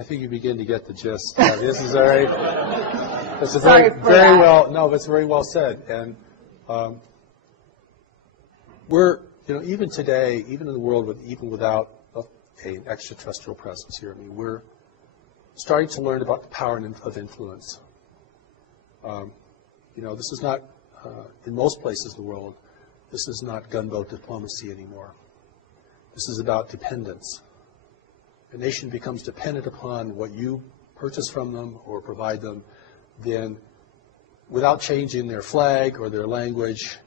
I think you begin to get the gist. This is very, it's a very well, no, but it's very well said. And we're, even today, even in the world, even without an extraterrestrial presence here, I mean, we're starting to learn about the power of influence. This is not, in most places in the world, this is not gunboat diplomacy anymore. This is about dependence. A nation becomes dependent upon what you purchase from them or provide them, then without changing their flag or their language,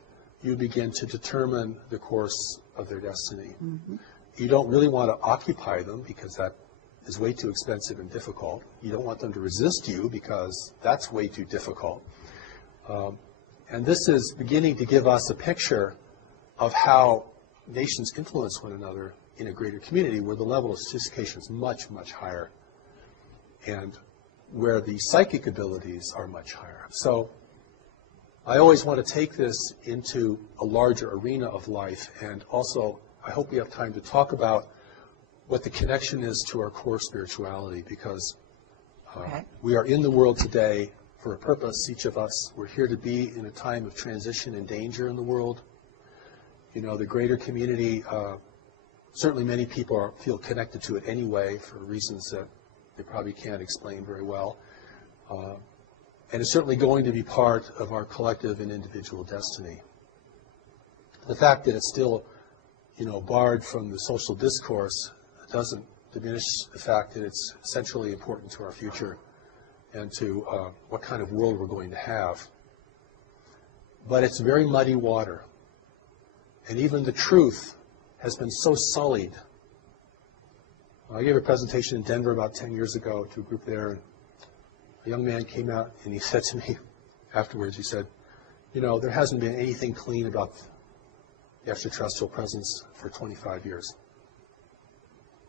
you begin to determine the course of their destiny. Mm-hmm. You don't really want to occupy them because that is way too expensive and difficult. You don't want them to resist you because that's way too difficult. And this is beginning to give us a picture of how nations influence one another in a greater community where the level of sophistication is much, much higher and where the psychic abilities are much higher. So I always want to take this into a larger arena of life, and also I hope we have time to talk about what the connection is to our core spirituality, because we are in the world today for a purpose, each of us. We're here to be in a time of transition and danger in the world. The greater community, certainly many people feel connected to it anyway for reasons that they probably can't explain very well. And it's certainly going to be part of our collective and individual destiny. The fact that it's still, barred from the social discourse doesn't diminish the fact that it's essentially important to our future and to what kind of world we're going to have. But it's very muddy water. And even the truth has been so sullied. I gave a presentation in Denver about 10 years ago to a group there, and a young man came out and he said to me afterwards, he said, there hasn't been anything clean about the extraterrestrial presence for 25 years.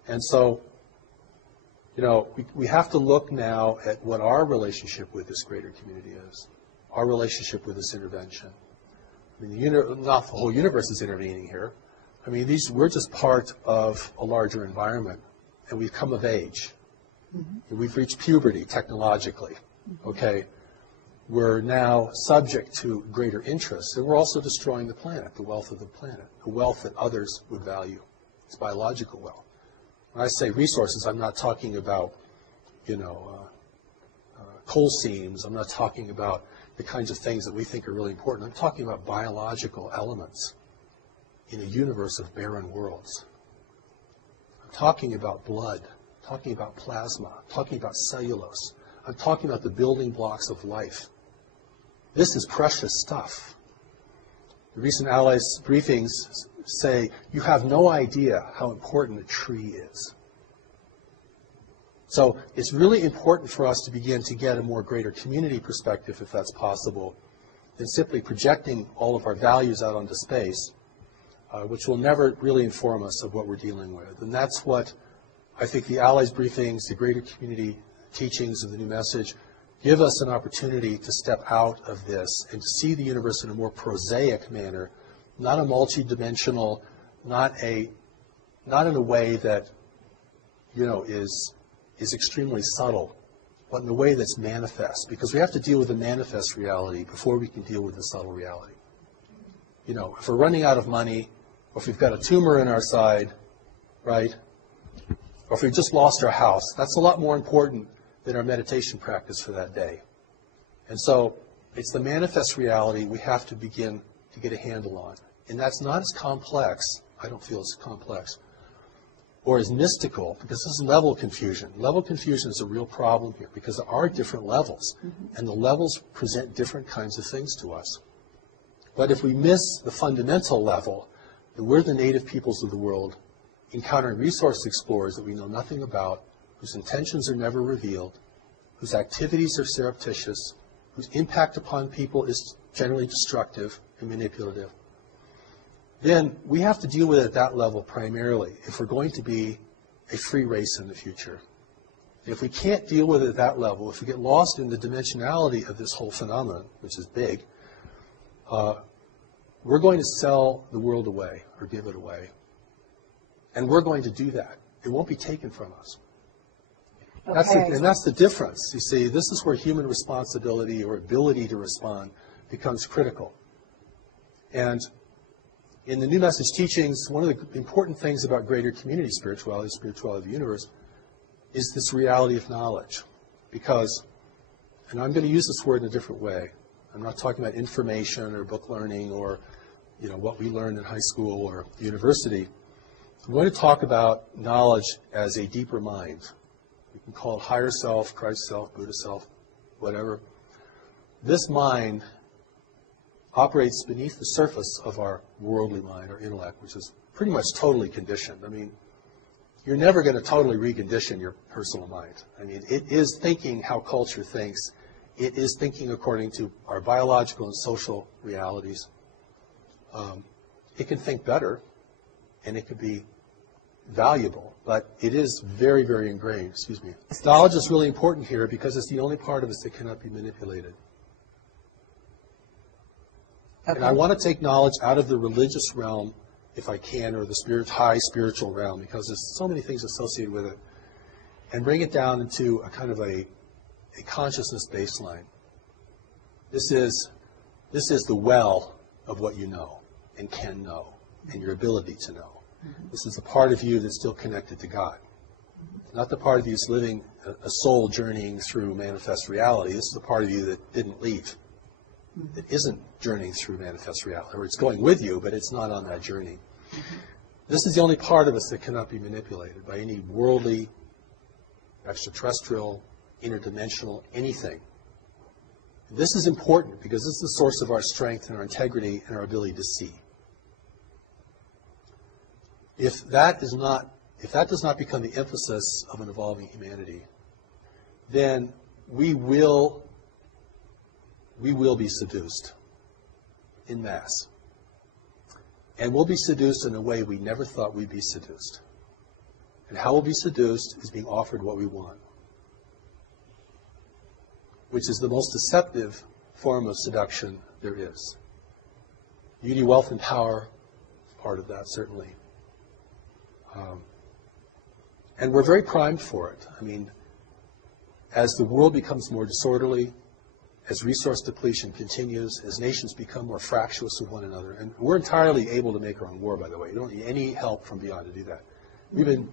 And so, we have to look now at what our relationship with this greater community is, our relationship with this intervention. I mean, not the whole universe is intervening here. I mean, we're just part of a larger environment, and we've come of age. Mm-hmm. We've reached puberty technologically. Mm-hmm. Okay, we're now subject to greater interests, and we're also destroying the planet, the wealth of the planet, the wealth that others would value. It's biological wealth. When I say resources, I'm not talking about, coal seams. I'm not talking about the kinds of things that we think are really important. I'm talking about biological elements in a universe of barren worlds. I'm talking about blood, talking about plasma, talking about cellulose. I'm talking about the building blocks of life. This is precious stuff. The recent Allies briefings say, you have no idea how important a tree is. So it's really important for us to begin to get a more greater community perspective, if that's possible, than simply projecting all of our values out onto space, which will never really inform us of what we're dealing with. And that's what I think the Allies briefings, the greater community teachings of the new message, give us an opportunity to step out of this and to see the universe in a more prosaic manner, not a multidimensional, not in a way that, is extremely subtle, but in a way that's manifest, because we have to deal with the manifest reality before we can deal with the subtle reality. If we're running out of money, or if we've got a tumor in our side, right, or if we've just lost our house, that's a lot more important than our meditation practice for that day. And so it's the manifest reality we have to begin to get a handle on. And that's not as complex, I don't feel as complex, or as mystical, because this is level confusion. Level confusion is a real problem here, because there are different levels, and the levels present different kinds of things to us. But if we miss the fundamental level, then we're the native peoples of the world, encountering resource explorers that we know nothing about, whose intentions are never revealed, whose activities are surreptitious, whose impact upon people is generally destructive and manipulative. Then we have to deal with it at that level primarily if we're going to be a free race in the future. If we can't deal with it at that level, if we get lost in the dimensionality of this whole phenomenon, which is big, we're going to sell the world away or give it away. And we're going to do that. It won't be taken from us. And that's the difference. You see, this is where human responsibility or ability to respond becomes critical. And in the New Message teachings, one of the important things about greater community spirituality of the universe, is this reality of knowledge. Because, and I'm going to use this word in a different way. I'm not talking about information or book learning or, what we learned in high school or university. I'm going to talk about knowledge as a deeper mind. We can call it higher self, Christ self, Buddha self, whatever. This mind operates beneath the surface of our worldly mind, our intellect, which is pretty much totally conditioned. I mean, you're never going to totally recondition your personal mind. I mean, it is thinking how culture thinks. It is thinking according to our biological and social realities. It can think better, and it can be valuable, but it is very, very ingrained. Excuse me. Knowledge is really important here because it's the only part of us that cannot be manipulated. Okay. And I want to take knowledge out of the religious realm, if I can, or the high spiritual realm, because there's so many things associated with it, and bring it down into a kind of a consciousness baseline. This is the well of what you know and can know, and your ability to know. This is the part of you that's still connected to God. Not the part of you that's living a soul journeying through manifest reality. This is the part of you that didn't leave, that isn't journeying through manifest reality, or it's going with you, but it's not on that journey. This is the only part of us that cannot be manipulated by any worldly, extraterrestrial, interdimensional, anything. This is important because this is the source of our strength and our integrity and our ability to see. If that does not become the emphasis of an evolving humanity, then we will be seduced en masse. And we'll be seduced in a way we never thought we'd be seduced. And how we'll be seduced is being offered what we want, which is the most deceptive form of seduction there is. Beauty, wealth, and power is part of that, certainly. And we're very primed for it. I mean, as the world becomes more disorderly, as resource depletion continues, as nations become more fractious with one another, and we're entirely able to make our own war, by the way. You don't need any help from beyond to do that.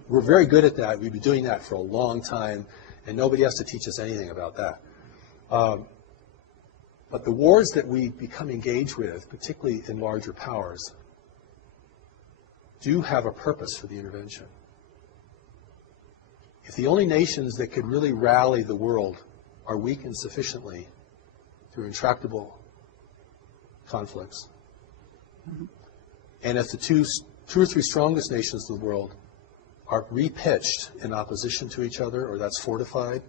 We're very good at that. We've been doing that for a long time, and nobody has to teach us anything about that. But the wars that we become engaged with, particularly in larger powers, do have a purpose for the intervention. If the only nations that could really rally the world are weakened sufficiently through intractable conflicts, and if the two or three strongest nations of the world are repitched in opposition to each other, or that's fortified,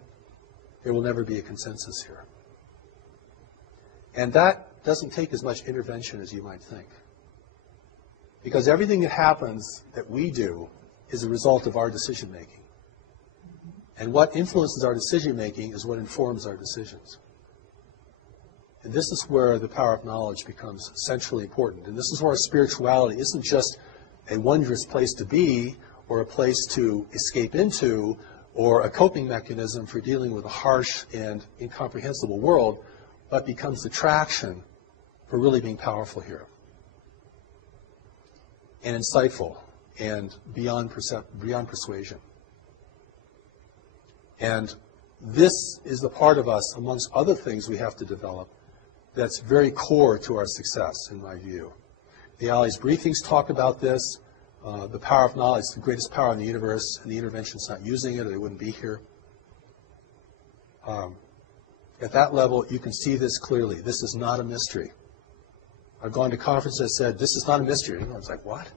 there will never be a consensus here. And that doesn't take as much intervention as you might think. Because everything that happens that we do is a result of our decision-making. And what influences our decision-making is what informs our decisions. And this is where the power of knowledge becomes centrally important. And this is where our spirituality isn't just a wondrous place to be, or a place to escape into, or a coping mechanism for dealing with a harsh and incomprehensible world, but becomes the traction for really being powerful here, and insightful, and beyond persuasion. And this is the part of us, amongst other things we have to develop, that's very core to our success, in my view. The Allies briefings talk about this. The power of knowledge is the greatest power in the universe, and the intervention's not using it, or they wouldn't be here. At that level, you can see this clearly. This is not a mystery. I've gone to conferences that said, this is not a mystery. And I was like, what?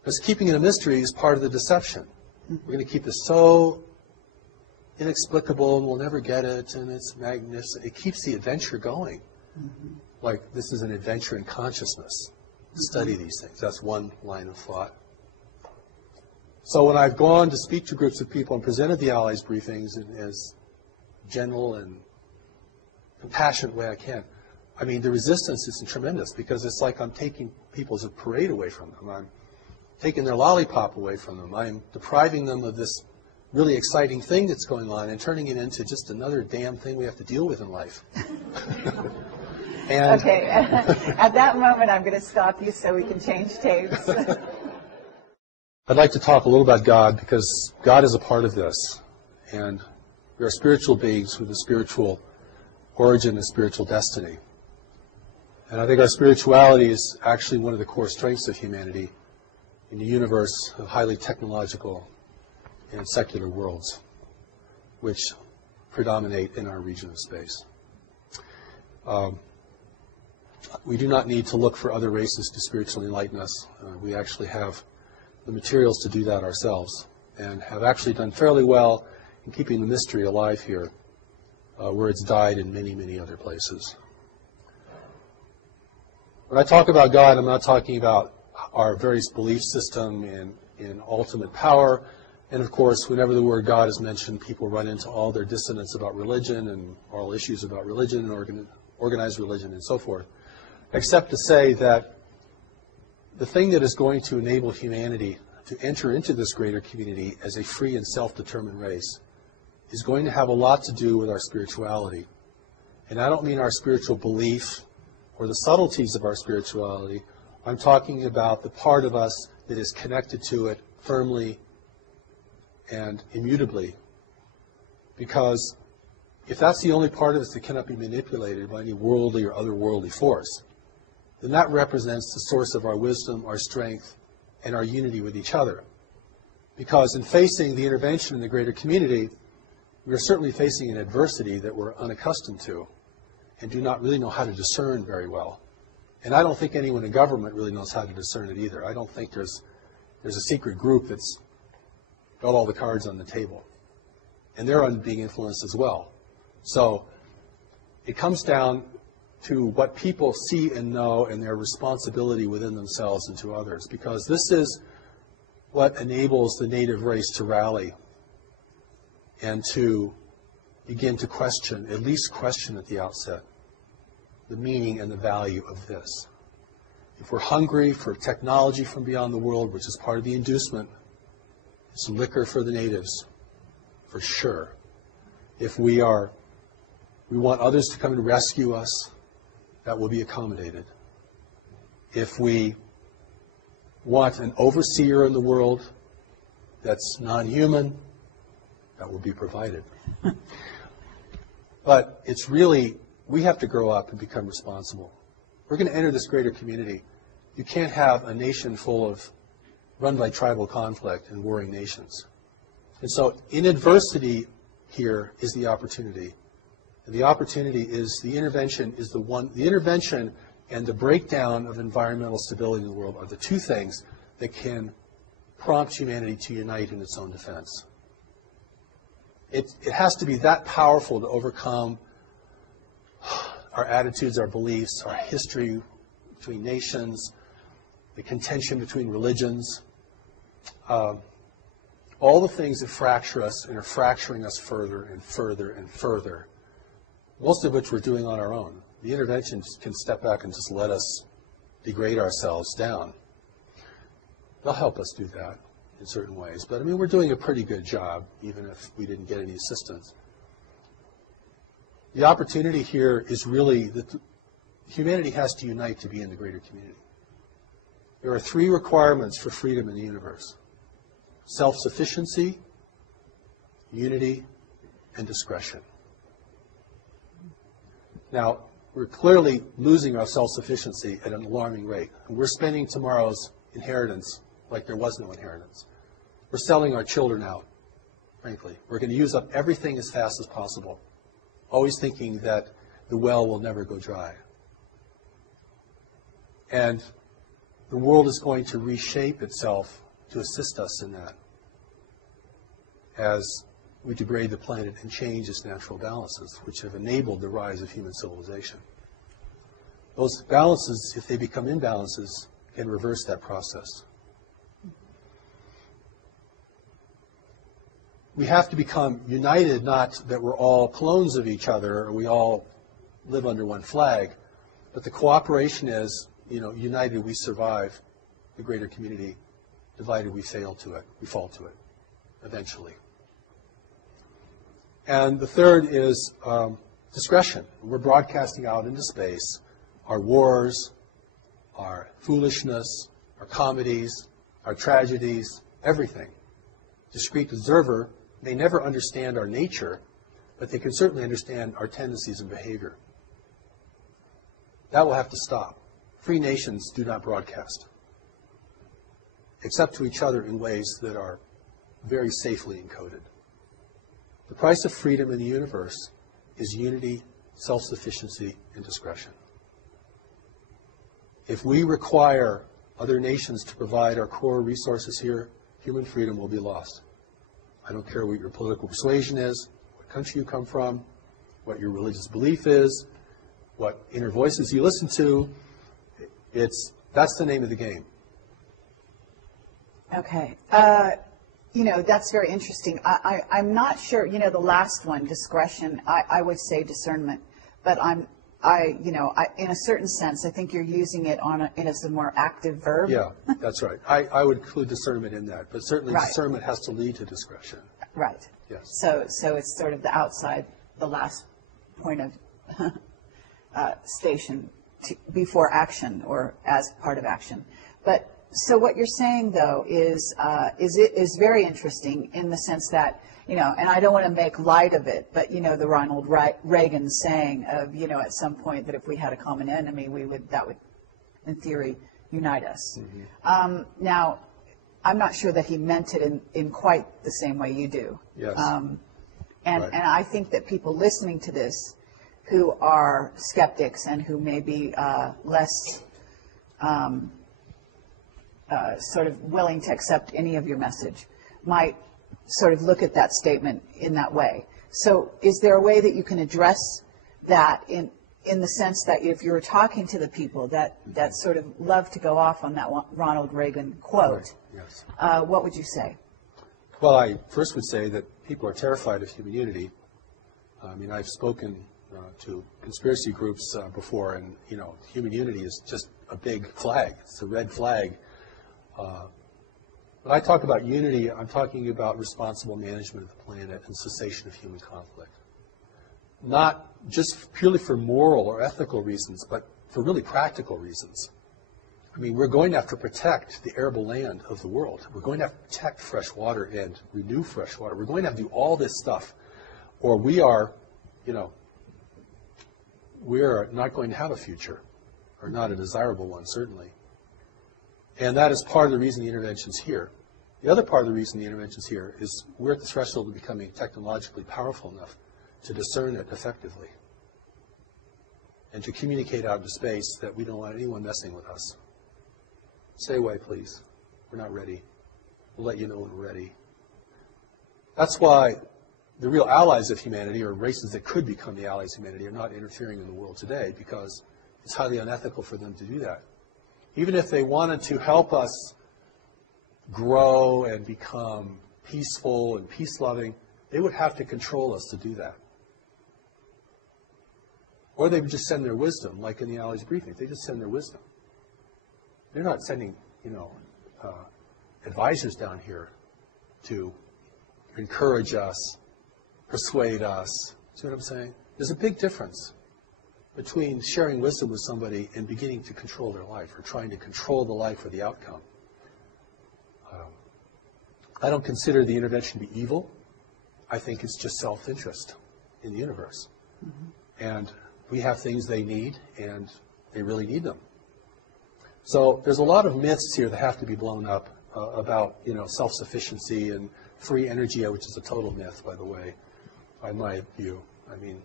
Because keeping it a mystery is part of the deception. We're going to keep this so inexplicable, and we'll never get it, and it's magnificent. It keeps the adventure going. Like, this is an adventure in consciousness. Study these things. That's one line of thought. So when I've gone to speak to groups of people and presented the Allies briefings in as gentle and compassionate way I can, I mean, the resistance is tremendous, because it's like I'm taking people as a parade away from them. I'm taking their lollipop away from them. I'm depriving them of this really exciting thing that's going on and turning it into just another damn thing we have to deal with in life. And okay, at that moment I'm going to stop you so we can change tapes. I'd like to talk a little about God because God is a part of this. And we are spiritual beings with a spiritual origin and spiritual destiny. And I think our spirituality is actually one of the core strengths of humanity in a universe of highly technological and secular worlds, which predominate in our region of space. We do not need to look for other races to spiritually enlighten us. We actually have the materials to do that ourselves and have actually done fairly well in keeping the mystery alive here, where it's died in many, many other places. When I talk about God, I'm not talking about our various belief system in ultimate power. And of course, whenever the word God is mentioned, people run into all their dissonance about religion and all issues about religion and organized religion and so forth, except to say that the thing that is going to enable humanity to enter into this greater community as a free and self-determined race is going to have a lot to do with our spirituality. And I don't mean our spiritual belief or the subtleties of our spirituality. I'm talking about the part of us that is connected to it firmly and immutably. Because if that's the only part of us that cannot be manipulated by any worldly or otherworldly force, then that represents the source of our wisdom, our strength, and our unity with each other. Because in facing the intervention in the greater community, we are certainly facing an adversity that we're unaccustomed to and do not really know how to discern very well. And I don't think anyone in government really knows how to discern it either. I don't think there's a secret group that's got all the cards on the table. And they're being influenced as well. So it comes down to what people see and know and their responsibility within themselves and to others, because this is what enables the native race to rally and to begin to question, at least question at the outset, the meaning and the value of this. If we're hungry for technology from beyond the world, which is part of the inducement, it's liquor for the natives, for sure. If we want others to come and rescue us, that will be accommodated. If we want an overseer in the world that's non-human, that will be provided. But it's really, we have to grow up and become responsible. We're going to enter this greater community. You can't have a nation run by tribal conflict and warring nations. And so in adversity here is the opportunity. And the opportunity is the intervention and the breakdown of environmental stability in the world are the two things that can prompt humanity to unite in its own defense. It has to be that powerful to overcome our attitudes, our beliefs, our history between nations, the contention between religions, all the things that fracture us and are fracturing us further and further and further, most of which we're doing on our own. The intervention can step back and just let us degrade ourselves down. They'll help us do that in certain ways. But, I mean, we're doing a pretty good job, even if we didn't get any assistance. The opportunity here is really that humanity has to unite to be in the greater community. There are three requirements for freedom in the universe: self-sufficiency, unity, and discretion. Now, we're clearly losing our self-sufficiency at an alarming rate. And we're spending tomorrow's inheritance like there was no inheritance. We're selling our children out, frankly. We're going to use up everything as fast as possible, always thinking that the well will never go dry. And the world is going to reshape itself to assist us in that as we degrade the planet and change its natural balances, which have enabled the rise of human civilization. Those balances, if they become imbalances, can reverse that process. We have to become united, not that we're all clones of each other or we all live under one flag, but the cooperation is, united we survive the greater community, divided we fail to it, we fall to it, eventually. And the third is discretion. We're broadcasting out into space our wars, our foolishness, our comedies, our tragedies, everything. Discrete observer may never understand our nature, but they can certainly understand our tendencies and behavior. That will have to stop. Free nations do not broadcast, except to each other in ways that are very safely encoded. The price of freedom in the universe is unity, self-sufficiency, and discretion. If we require other nations to provide our core resources here, human freedom will be lost. I don't care what your political persuasion is, what country you come from, what your religious belief is, what inner voices you listen to. That's the name of the game. Okay. That's very interesting. I'm not sure, the last one, discretion, I would say discernment, but in a certain sense, I think you're using it as a more active verb. Yeah, that's right. I would include discernment in that, but certainly Right. discernment has to lead to discretion. Right. Yes. So it's sort of the outside, the last point of station before action or as part of action. But so what you're saying, though, is very interesting in the sense that, and I don't want to make light of it, but, the Ronald Reagan saying of, at some point that if we had a common enemy, that would, in theory, unite us. Mm-hmm. Now, I'm not sure that he meant it in quite the same way you do. Yes. Right. And I think that people listening to this who are skeptics and who may be less sort of willing to accept any of your message might sort of look at that statement in that way. So is there a way that you can address that in the sense that if you were talking to the people that sort of love to go off on that Ronald Reagan quote, Right. Yes. What would you say? Well, I first would say that people are terrified of human unity. I mean, I've spoken to conspiracy groups before, and, human unity is just a big flag. It's a red flag. When I talk about unity, I'm talking about responsible management of the planet and cessation of human conflict. Not just purely for moral or ethical reasons, but for really practical reasons. I mean, we're going to have to protect the arable land of the world. We're going to have to protect fresh water and renew fresh water. We're going to have to do all this stuff, or we are, we're not going to have a future, or not a desirable one, certainly. And that is part of the reason the intervention's here. The other part of the reason the intervention's here is we're at the threshold of becoming technologically powerful enough to discern it effectively and to communicate out into space that we don't want anyone messing with us. Stay away, please. We're not ready. We'll let you know when we're ready. That's why the real allies of humanity, or races that could become the allies of humanity, are not interfering in the world today because it's highly unethical for them to do that. Even if they wanted to help us grow and become peaceful and peace-loving, they would have to control us to do that. Or they would just send their wisdom, like in the allies briefing. They just send their wisdom. They're not sending, advisors down here to encourage us, persuade us. See what I'm saying? There's a big difference between sharing wisdom with somebody and beginning to control their life, or trying to control the life or the outcome. I don't consider the intervention to be evil. I think it's just self-interest in the universe. Mm-hmm. And we have things they need, and they really need them. So there's a lot of myths here that have to be blown up about, self-sufficiency and free energy, which is a total myth, by the way, by my view. I mean,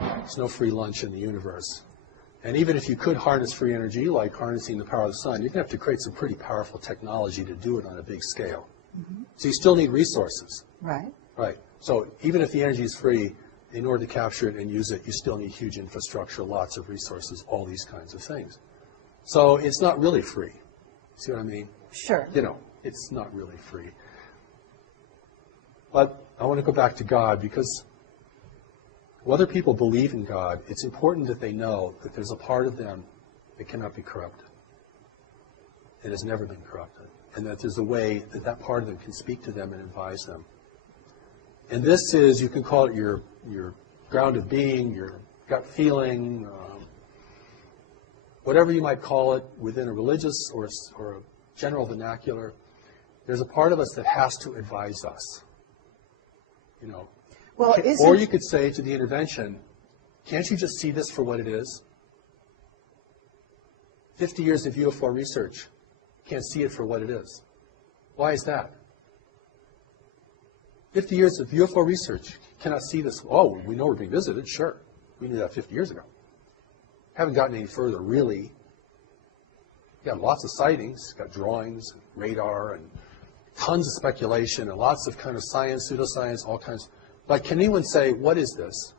there's no free lunch in the universe. And even if you could harness free energy, like harnessing the power of the sun, you're going to have to create some pretty powerful technology to do it on a big scale. Mm-hmm. So you still need resources. Right. Right. So even if the energy is free, in order to capture it and use it, you still need huge infrastructure, lots of resources, all these kinds of things. So it's not really free. See what I mean? Sure. It's not really free. But I want to go back to God, because whether people believe in God, it's important that they know that there's a part of them that cannot be corrupted. It has never been corrupted. And that there's a way that that part of them can speak to them and advise them. And this is, you can call it your ground of being, your gut feeling, whatever you might call it within a religious or a general vernacular. There's a part of us that has to advise us. You know. Well, or you could say to the intervention, can't you just see this for what it is? 50 years of UFO research, can't see it for what it is. Why is that? 50 years of UFO research, cannot see this. Oh, we know we're being visited, sure. We knew that 50 years ago. Haven't gotten any further, really. Got lots of sightings, got drawings, radar, and tons of speculation, and lots of kind of science, pseudoscience, all kinds. But can anyone say, what is this?